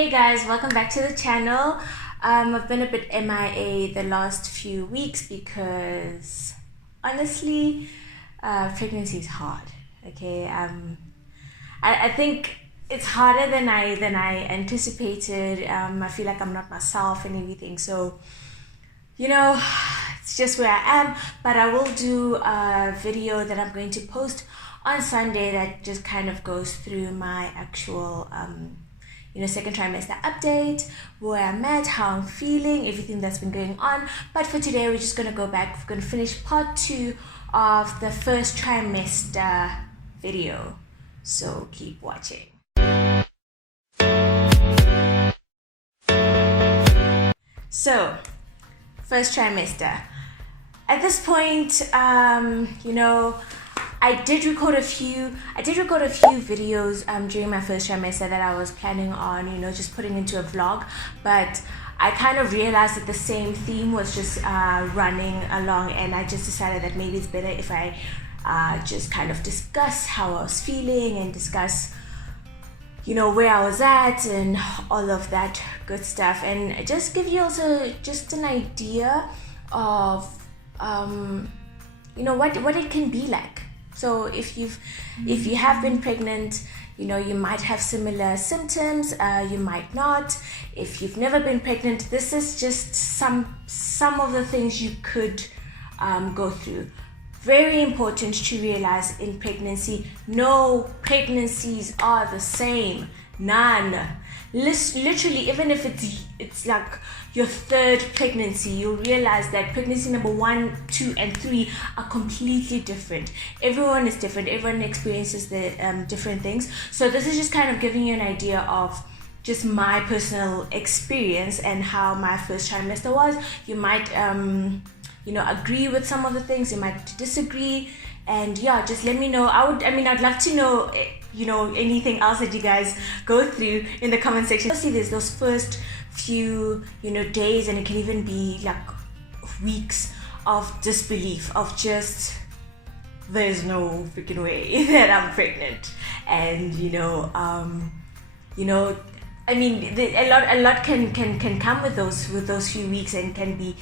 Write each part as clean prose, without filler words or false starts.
Hey guys, welcome back to the channel. I've been a bit MIA the last few weeks because honestly, pregnancy is hard. Okay, I think it's harder than I anticipated. I feel like I'm not myself and everything. So, it's just where I am. But I will do a video that I'm going to post on Sunday that just kind of goes through my actual second trimester update, where I'm at, how I'm feeling, everything that's been going on. But for today, we're just gonna go back. We're gonna finish part 2 of the first trimester video. So keep watching. So, first trimester. At this point, I did record a few videos during my first trimester that I was planning on, just putting into a vlog, but I kind of realized that the same theme was just running along, and I just decided that maybe it's better if I just kind of discuss how I was feeling and discuss where I was at and all of that good stuff, and just give you also just an idea of what it can be like. So if you have been pregnant, you might have similar symptoms, you might not. If you've never been pregnant, this is just some of the things you could go through. Very important to realize in pregnancy, no pregnancies are the same. None. Literally, even if it's like your third pregnancy, you'll realize that pregnancy number 1, 2, and 3 are completely different. Everyone is different. Everyone experiences the different things. So this is just kind of giving you an idea of just my personal experience and how my first trimester was. You might agree with some of the things, you might disagree, and yeah, just let me know. I'd love to know anything else that you guys go through in the comment section. See, there's those first few days, and it can even be like weeks of disbelief, of just there's no freaking way that I'm pregnant. And a lot can come with those few weeks, and can be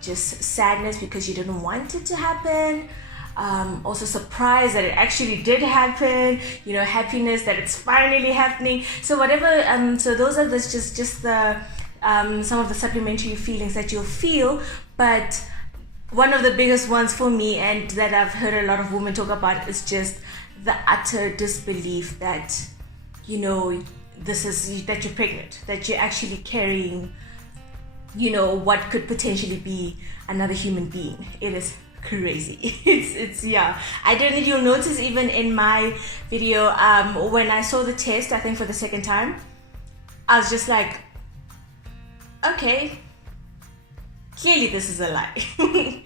just sadness because you didn't want it to happen. Also surprise that it actually did happen, happiness that it's finally happening. So whatever, so those are just the some of the supplementary feelings that you'll feel. But one of the biggest ones for me, and that I've heard a lot of women talk about, is just the utter disbelief that that you're pregnant, that you're actually carrying what could potentially be another human being. It is crazy. It's I don't think you'll notice even in my video, when I saw the test, I think for the second time, I was just like, okay, clearly this is a lie.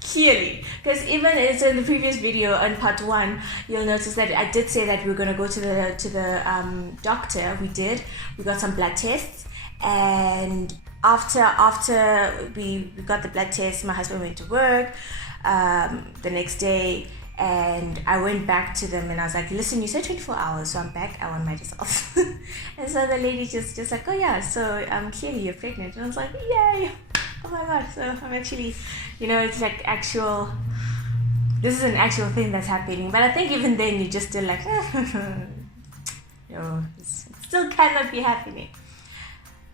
Clearly, because even it's in the previous video on part 1, you'll notice that I did say that we were going to go to the doctor. We got some blood tests, and after we got the blood test, my husband went to work the next day, and I went back to them and I was like, listen, you said 24 hours, so I'm back, I want my results. And so the lady just like, oh yeah, so clearly you're pregnant. And I was like, yay, oh my god. So I'm actually, it's like this is an actual thing that's happening. But I think even then you're just still like, it still cannot be happening.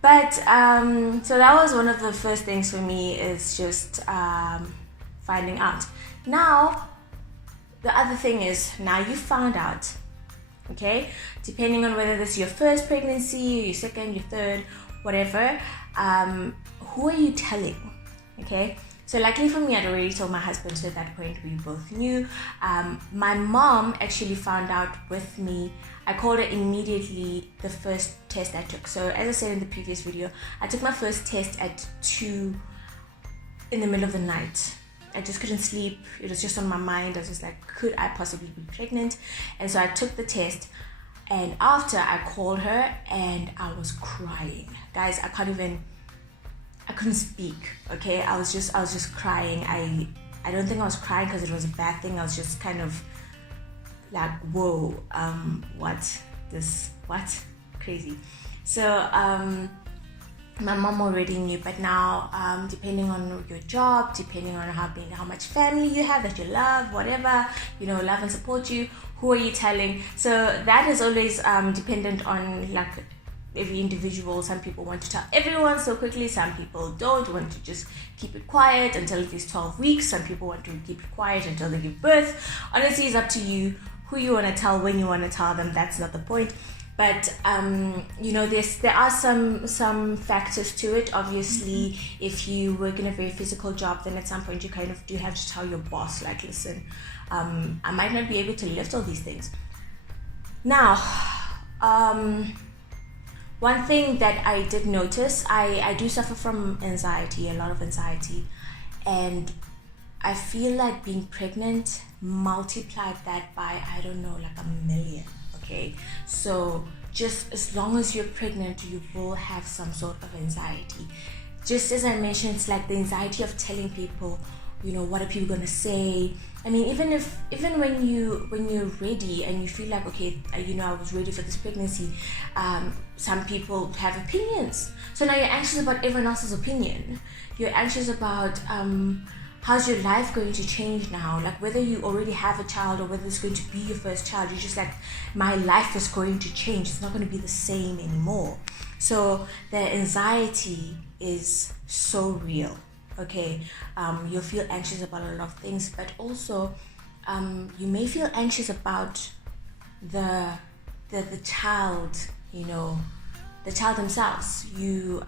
But so that was one of the first things for me, is just finding out. Now the other thing is, now you found out, okay, depending on whether this is your first pregnancy, or your second, your third, whatever, who are you telling? Okay, so luckily for me, I'd already told my husband, so at that point we both knew. My mom actually found out with me. I called her immediately the first test I took. So as I said in the previous video, I took my first test at 2 in the middle of the night. I just couldn't sleep. It was just on my mind. I was just like, could I possibly be pregnant? And so I took the test, and after, I called her and I was crying. Guys, I couldn't speak, okay? I was just crying. I don't think I was crying because it was a bad thing. I was just kind of like, whoa, what? Crazy. So my mom already knew, but now depending on your job, depending on how much family you have that you love, whatever, love and support you, who are you telling? So that is always dependent on like every individual. Some people want to tell everyone so quickly, some people don't, want to just keep it quiet until it is 12 weeks, some people want to keep it quiet until they give birth. Honestly, it's up to you who you want to tell, when you want to tell them. That's not the point. But there are some factors to it. Obviously, if you work in a very physical job, then at some point you kind of do have to tell your boss, like, listen, I might not be able to lift all these things. Now, one thing that I did notice, I do suffer from anxiety, a lot of anxiety, and I feel like being pregnant multiplied that by, I don't know, like 1,000,000. Okay, so just as long as you're pregnant, you will have some sort of anxiety. Just as I mentioned, it's like the anxiety of telling people, what are people gonna say? I mean, even when you're ready and you feel like, okay, I was ready for this pregnancy, some people have opinions. So now you're anxious about everyone else's opinion. You're anxious about how's your life going to change now? Like whether you already have a child or whether it's going to be your first child, you're just like, my life is going to change. It's not going to be the same anymore. So the anxiety is so real. Okay, you'll feel anxious about a lot of things, but also you may feel anxious about the child, the child themselves. You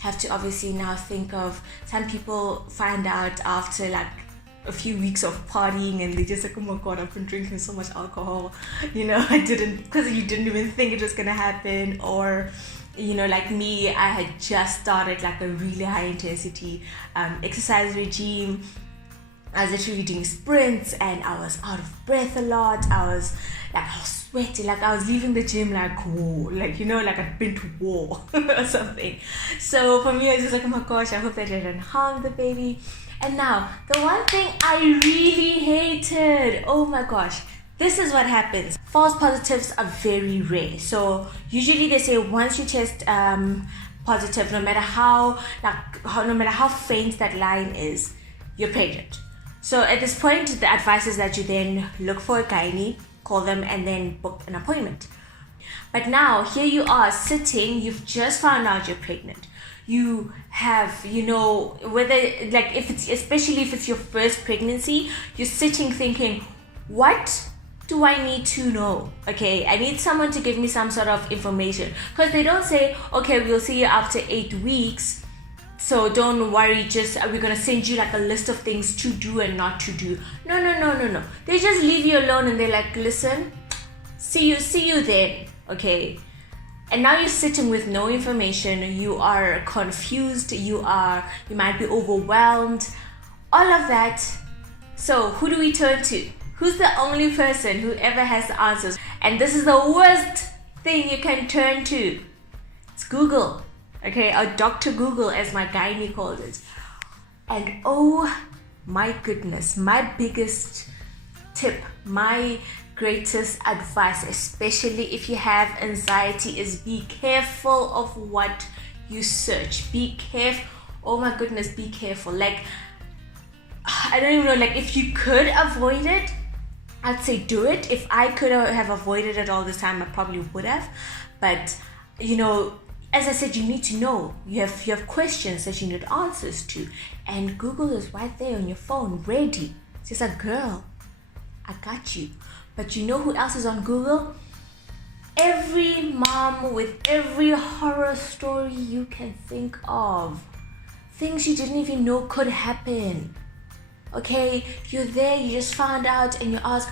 have to obviously now think of, some people find out after like a few weeks of partying and they just like, oh my god, I've been drinking so much alcohol, I didn't, because you didn't even think it was gonna happen. Or like me, I had just started like a really high intensity exercise regime. I was literally doing sprints and I was out of breath a lot. I was sweaty, like I was leaving the gym like whoa, like like I'd been to war or something. So for me, I was just like, oh my gosh, I hope that I didn't harm the baby. And now the one thing I really hated, oh my gosh, this is what happens. False positives are very rare. So usually they say once you test positive, no matter how faint that line is, you're pregnant. So at this point, the advice is that you then look for a gynae, call them, and then book an appointment. But now here you are sitting, you've just found out you're pregnant. You have, whether like especially if it's your first pregnancy, you're sitting thinking, what do I need to know? Okay, I need someone to give me some sort of information, because they don't say, okay, we'll see you after 8 weeks. So don't worry, we're gonna send you like a list of things to do and not to do. No. They just leave you alone and they're like, listen, see you then, okay? And now you're sitting with no information, you are confused, you might be overwhelmed, all of that. So who do we turn to? Who's the only person who ever has the answers? And this is the worst thing you can turn to. It's Google. Okay, or Dr. Google, as my gynae called it. And oh my goodness, my biggest tip, my greatest advice, especially if you have anxiety, is be careful of what you search. Be careful. Oh my goodness, be careful. Like, I don't even know, like if you could avoid it, I'd say do it. If I could have avoided it all this time, I probably would have. But, as I said, you need to know. You have questions that you need answers to. And Google is right there on your phone, ready. It's just like, girl, I got you. But you know who else is on Google? Every mom with every horror story you can think of. Things you didn't even know could happen. Okay, you're there, you just found out and you ask,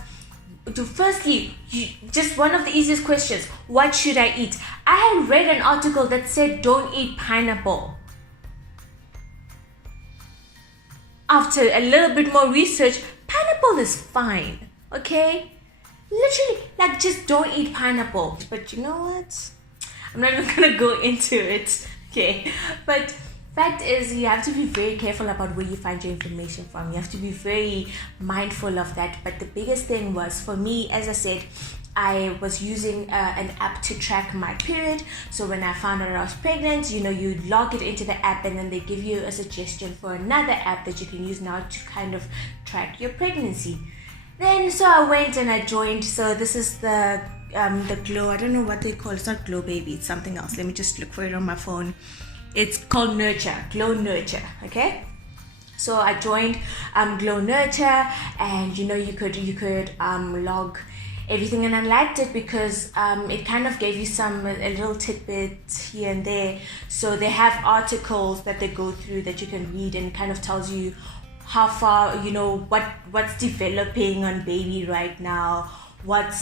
firstly, just one of the easiest questions, what should I eat? I had read an article that said don't eat pineapple. After a little bit more research, pineapple is fine, okay? Literally, like, just don't eat pineapple. But you know what? I'm not even gonna go into it, okay? But fact is, you have to be very careful about where you find your information from. You have to be very mindful of that. But the biggest thing was, for me, as I said, I was using an app to track my period. So when I found out I was pregnant, you log it into the app, and then they give you a suggestion for another app that you can use now to kind of track your pregnancy. Then so I went and I joined. So this is the Glow. I don't know what they call it. It's not Glow Baby. It's something else. Let me just look for it on my phone. It's called Nurture. Glow Nurture. Okay. So I joined Glow Nurture, and you could log everything, and I liked it because it kind of gave you a little tidbit here and there. So they have articles that they go through that you can read, and kind of tells you how far, what's developing on baby right now, what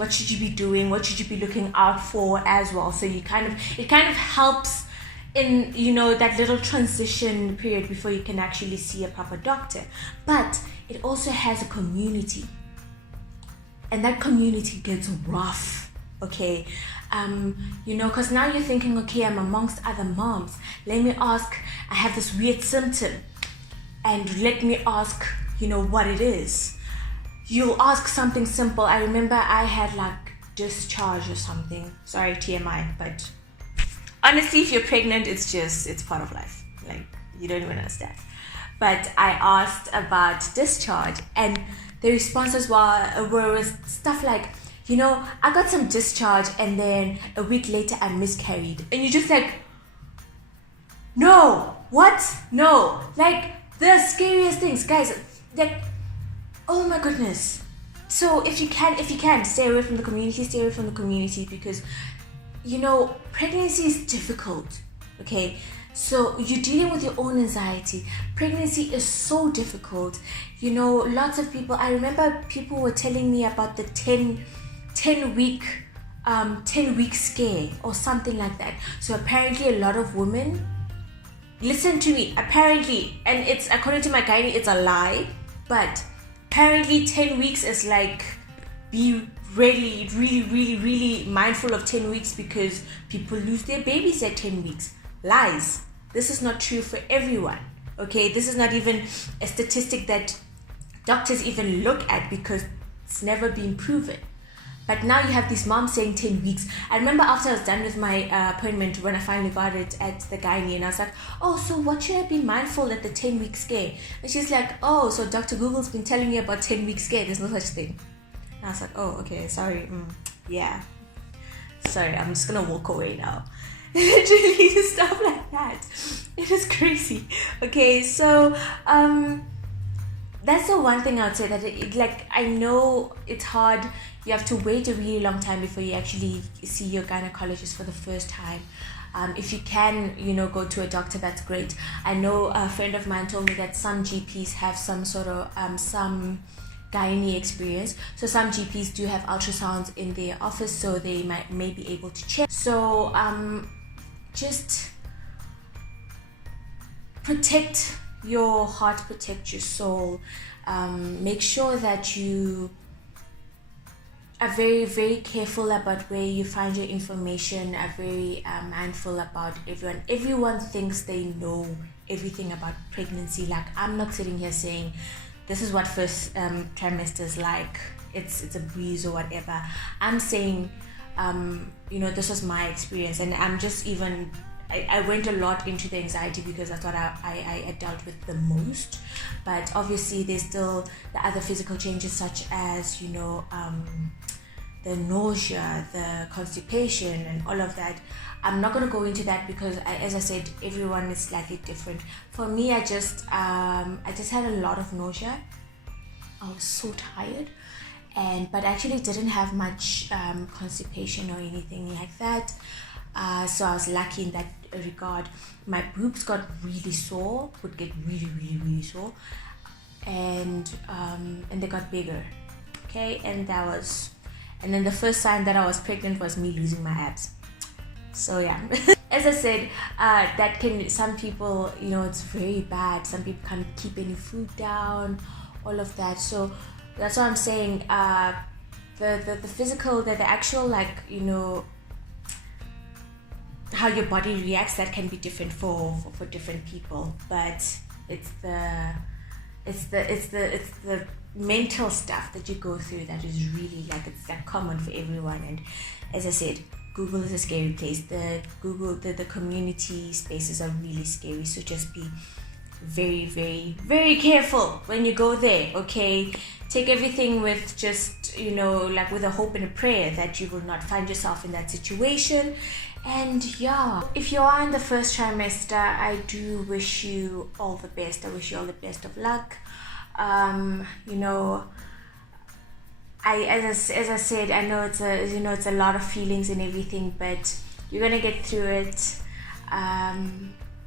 should you be doing, what should you be looking out for as well. So it kind of helps in that little transition period before you can actually see a proper doctor. But it also has a community, and that community gets rough, okay? Because now you're thinking, okay, I'm amongst other moms, let me ask, I have this weird symptom, and let me ask what it is. You'll ask something simple. I remember I had like discharge or something, sorry, TMI, but honestly, if you're pregnant, it's part of life. Like, you don't even understand. But I asked about discharge, and the responses were stuff like, I got some discharge, and then a week later I miscarried. And you're just like, no, what? No. Like, the scariest things, guys, like, oh my goodness. So if you can, stay away from the community, because pregnancy is difficult, okay? So you're dealing with your own anxiety. Pregnancy is so difficult. Lots of people, I remember people were telling me about the 10 week scare or something like that. So apparently a lot of women, listen to me, apparently, and it's according to my gynae, it's a lie, but apparently 10 weeks is like, be really, really, really, really mindful of 10 weeks, because people lose their babies at 10 weeks. Lies. This is not true for everyone, okay? This is not even a statistic that doctors even look at, because it's never been proven. But now you have these moms saying 10 weeks. I remember after I was done with my appointment, when I finally got it at the gynae, and I was like, oh, so what should I be mindful at the 10-week scare? And she's like, oh, so Dr. Google's been telling me about 10-week scare. There's no such thing. And I was like, oh, okay, sorry. Yeah. Sorry, I'm just going to walk away now. Literally stuff like that. It is crazy. Okay, so that's the one thing I would say, that I know it's hard. You have to wait a really long time before you actually see your gynecologist for the first time. If you can, go to a doctor, that's great. I know a friend of mine told me that some GPs have some sort of some gynae experience. So some GPs do have ultrasounds in their office, so they may be able to check. So just protect your heart, protect your soul. Make sure that you are very, very careful about where you find your information, are very mindful about everyone. Everyone thinks they know everything about pregnancy. Like, I'm not sitting here saying this is what first trimester is like, it's a breeze or whatever. I'm saying this was my experience, and I'm just I went a lot into the anxiety because that's what I dealt with the most. But obviously there's still the other physical changes, such as the nausea, the constipation, and all of that. I'm not going to go into that because, as I said, everyone is slightly different. For me, I just had a lot of nausea. I was so tired, but actually didn't have much constipation or anything like that. So I was lucky in that regard. My boobs got really sore, would get really, really, really sore, and they got bigger. Okay, and then the first sign that I was pregnant was me losing my abs. So yeah, as I said, that can, some people, it's very bad. Some people can't keep any food down, all of that. So that's what I'm saying. The physical, the actual, how your body reacts, that can be different for different people. But it's the mental stuff that you go through that is really like, it's like common for everyone. And as I said, Google is a scary place. The community spaces are really scary, so just be very, very, very careful when you go there, okay? Take everything with just, like with a hope and a prayer that you will not find yourself in that situation. And yeah, if you are in the first trimester, I do wish you all the best. I wish you all the best of luck. As I said, I know it's a lot of feelings and everything, but you're gonna get through it.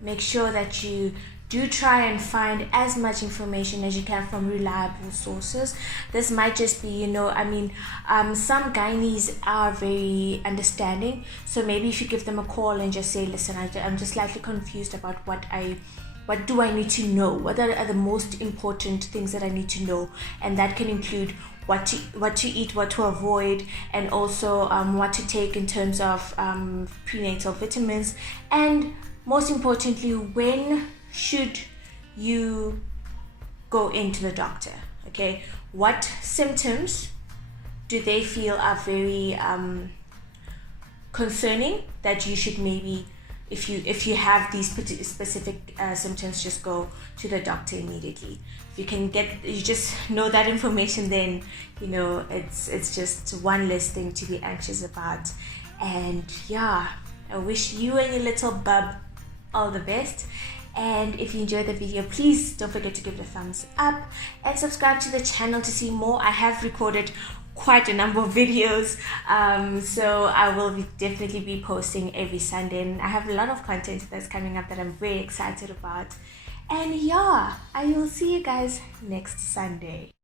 Make sure that you do try and find as much information as you can from reliable sources. This might just be, some gynaes are very understanding, so maybe if you give them a call and just say, listen, I'm just slightly confused about what do I need to know? What are the most important things that I need to know? And that can include what to eat, what to avoid, and also what to take in terms of prenatal vitamins. And most importantly, when should you go into the doctor? Okay, what symptoms do they feel are very concerning that you should maybe, if you have these specific symptoms, just go to the doctor immediately. If you just know that information, then it's just one less thing to be anxious about. And yeah, I wish you and your little bub all the best. And if you enjoyed the video, please don't forget to give it a thumbs up and subscribe to the channel to see more. I have recorded quite a number of videos, so I will definitely be posting every Sunday, and I have a lot of content that's coming up that I'm very excited about. And yeah, I will see you guys next Sunday.